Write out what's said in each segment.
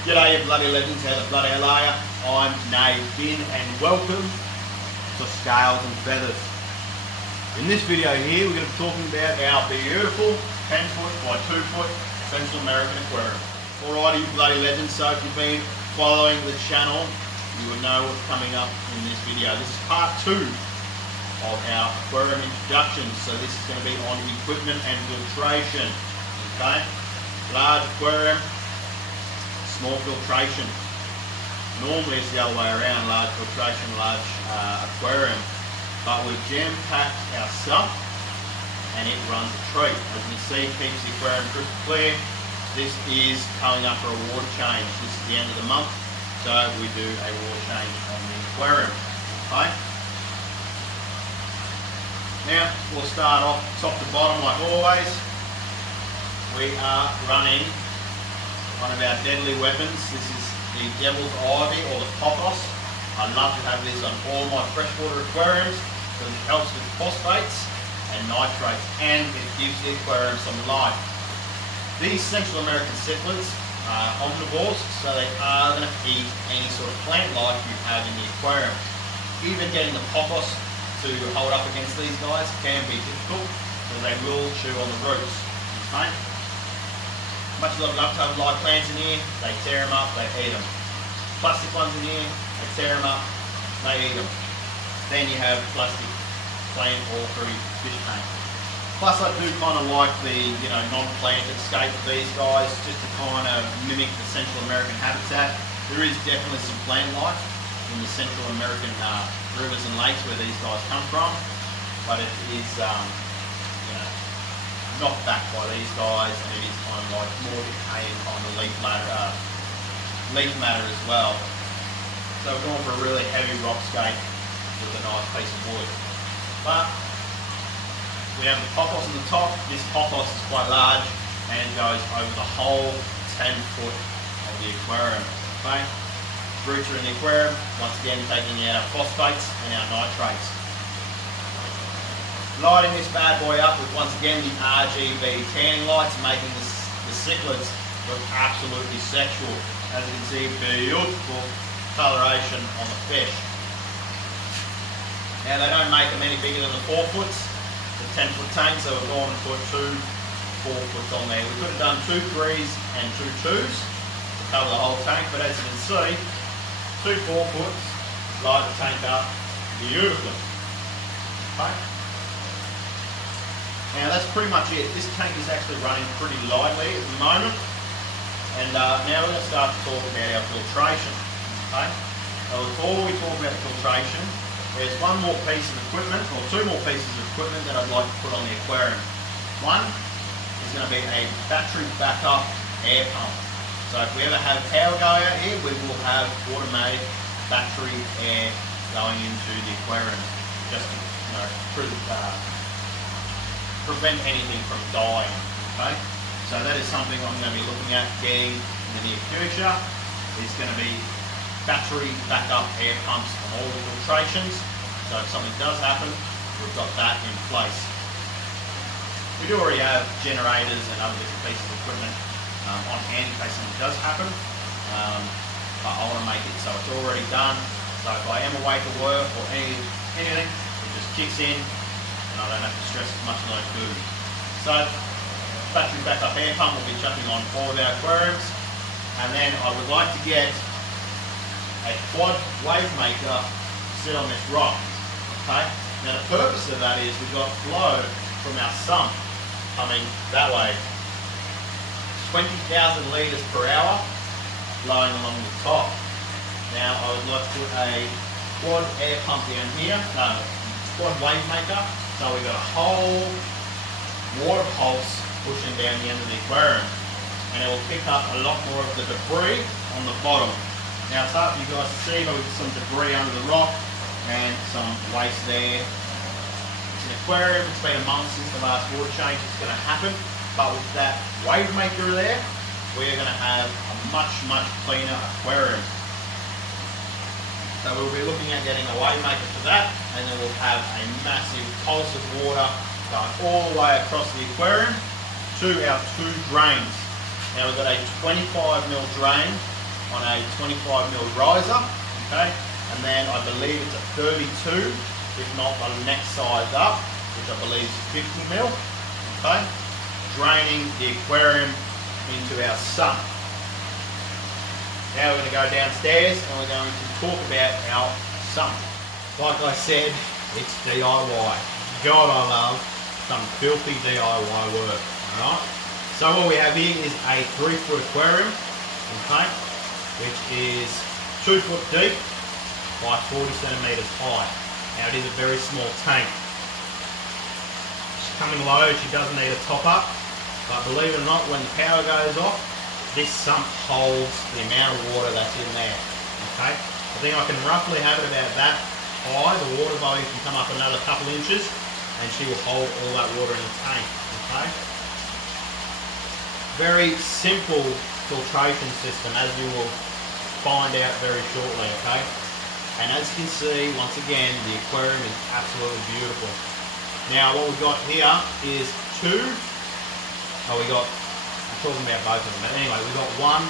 G'day you bloody legends, how the bloody hell are ya? I'm Nate Bin and welcome to Scales and Feathers. In this video here we're going to be talking about our beautiful 10 foot by 2 foot Central American aquarium. Alrighty you bloody legends, so if you've been following the channel you would know what's coming up in this video. This is part 2 of our aquarium introduction, so this is going to be on equipment and filtration. Okay, large aquarium, small filtration. Normally it's the other way around, large filtration, large aquarium. But we've jam-packed our sump and it runs a treat. As you can see, it keeps the aquarium crystal clear. This is coming up for a water change. This is the end of the month, so we do a water change on the aquarium. Okay. Now we'll start off top to bottom like always. We are running one of our deadly weapons. This is the Devil's Ivy or the Pothos. I love to have this on all my freshwater aquariums because it helps with phosphates and nitrates and it gives the aquarium some life. These Central American cichlids are omnivores, so they are going to eat any sort of plant life you have in the aquarium. Even getting the Pothos to hold up against these guys can be difficult because they will chew on the roots. Okay? Much as I'd love to have live plants in here, they tear them up, they eat them. Plastic ones in here, they tear them up, they eat them. Then you have plastic plant or fruit fish tank. Plus I do kind of like the non-planted scape of these guys, just to kind of mimic the Central American habitat. There is definitely some plant life in the Central American rivers and lakes where these guys come from, but it is knocked back by these guys, and it is kind of like more decaying kind of leaf matter as well. So we're going for a really heavy rock scape with a nice piece of wood. But we have the pothos on the top. This pothos is quite large and goes over the whole 10 foot of the aquarium. Okay? Roots are in the aquarium, once again taking out our phosphates and our nitrates. Lighting this bad boy up with once again the RGB tanning lights, making the cichlids look absolutely sexual. As you can see, beautiful coloration on the fish. Now they don't make them any bigger than the 4 foots, the 10 foot tank, so we're going to put 2 4 foots on there. We could have done 2 3s and 2 2s to cover the whole tank, but as you can see, 2 4 foots light the tank up beautifully. Okay. Now that's pretty much it. This tank is actually running pretty lightly at the moment. And now we're going to start to talk about our filtration. Okay? So before we talk about the filtration, there's one more piece of equipment, or 2 more pieces of equipment that I'd like to put on the aquarium. One is going to be a battery backup air pump. So if we ever have power go out here, we will have automatic battery air going into the aquarium, just to prevent anything from dying. Okay, so that is something I'm going to be looking at getting in the near future. It's going to be battery backup air pumps on all the filtrations. So if something does happen, we've got that in place. We do already have generators and other different pieces of equipment on hand in case something does happen. But I want to make it so it's already done. So if I am away for work or anything, it just kicks in. I don't have to stress as much as I do. So, battery backup air pump will be chucking on all of our aquariums. And then I would like to get a quad wave maker to sit on this rock. Okay? Now the purpose of that is we've got flow from our sump coming that way. 20,000 litres per hour flowing along the top. Now I would like to put a quad air pump down here, quad wave maker. So we've got a whole water pulse pushing down the end of the aquarium, and it will pick up a lot more of the debris on the bottom. Now it's hard for you guys to see, but we've got some debris under the rock and some waste there. It's an aquarium, it's been a month since the last water change, it's going to happen, but with that wave maker there, we're going to have a much, much cleaner aquarium. So we'll be looking at getting a wave maker for that, and then we'll have a massive pulse of water going all the way across the aquarium to our 2 drains. Now we've got a 25 mil drain on a 25mm riser, okay, and then I believe it's a 32, if not the next size up, which I believe is 50mm, okay, draining the aquarium into our sump. Now we're going to go downstairs and we're going to talk about our sump. Like I said, it's DIY. God, I love some filthy DIY work, alright? So what we have here is a 3-foot aquarium, okay, which is 2 foot deep by 40 centimetres high. Now it is a very small tank. She's coming low, she doesn't need a top up, but believe it or not, when the power goes off, this sump holds the amount of water that's in there, okay? I think I can roughly have it about that high. The water volume can come up another couple inches and she will hold all that water in the tank, okay? Very simple filtration system, as you will find out very shortly, okay? And as you can see, once again, the aquarium is absolutely beautiful. Now what we've got here is I'm talking about both of them, but anyway, we've got one,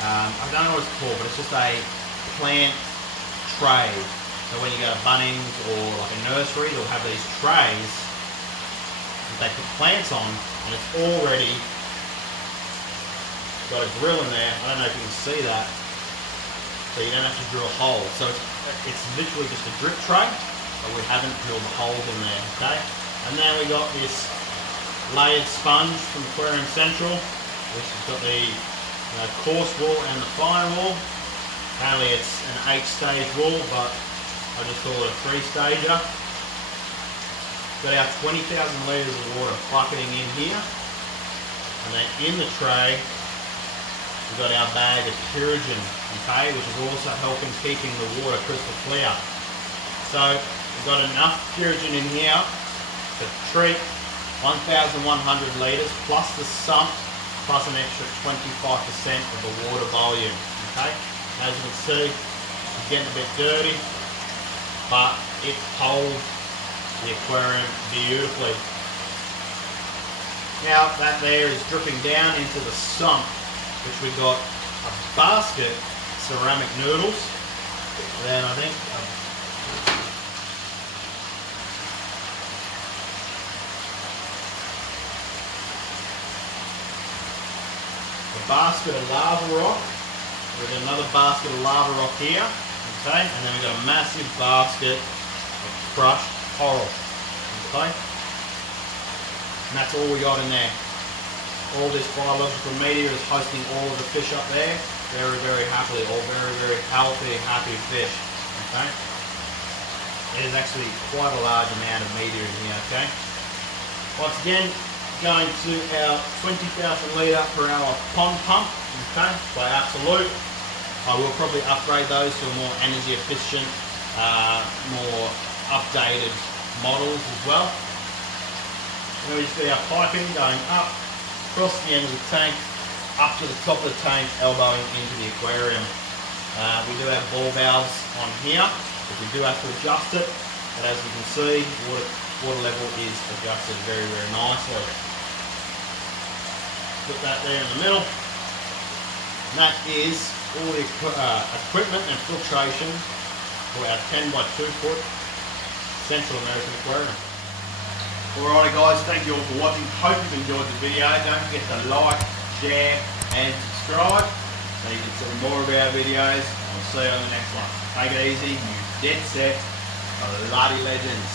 I don't know what it's called, but it's just a plant tray. So when you go to Bunnings or like a nursery, they'll have these trays that they put plants on, and it's already got a grill in there. I don't know if you can see that, so you don't have to drill holes. So it's literally just a drip tray, but we haven't drilled the holes in there, okay? And then we got this layered sponge from Aquarium Central, which has got the coarse wool and the fine wool. Apparently it's an 8-stage wool, but I just call it a 3-stager. Got our 20,000 litres of water bucketing in here, and then in the tray we've got our bag of Purigen, okay, which is also helping keeping the water crystal clear. So we've got enough Purigen in here to treat 1,100 litres plus the sump plus an extra 25% of the water volume, okay? As you can see, it's getting a bit dirty, but it holds the aquarium beautifully. Now that there is dripping down into the sump, which we've got a basket ceramic noodles, then I think basket of lava rock, with another basket of lava rock here, okay, and then we've got a massive basket of crushed coral, okay, and that's all we got in there. All this biological media is hosting all of the fish up there, very, very happily, all very, very healthy, happy fish, okay. It is actually quite a large amount of media in here, okay. Once again, going to our 20,000 litre per hour pond pump, okay, by Absolute. I will probably upgrade those to a more energy efficient, more updated models as well. And we just got our piping going up, across the end of the tank, up to the top of the tank, elbowing into the aquarium. We do have ball valves on here, but we do have to adjust it, but as you can see, water level is adjusted very, very nicely. Put that there in the middle. And that is all the equipment and filtration for our 10 by 2 foot Central American aquarium. Alrighty guys, thank you all for watching. Hope you've enjoyed the video. Don't forget to like, share and subscribe so you can see more of our videos. I'll see you on the next one. Take it easy, you dead set, bloody legends.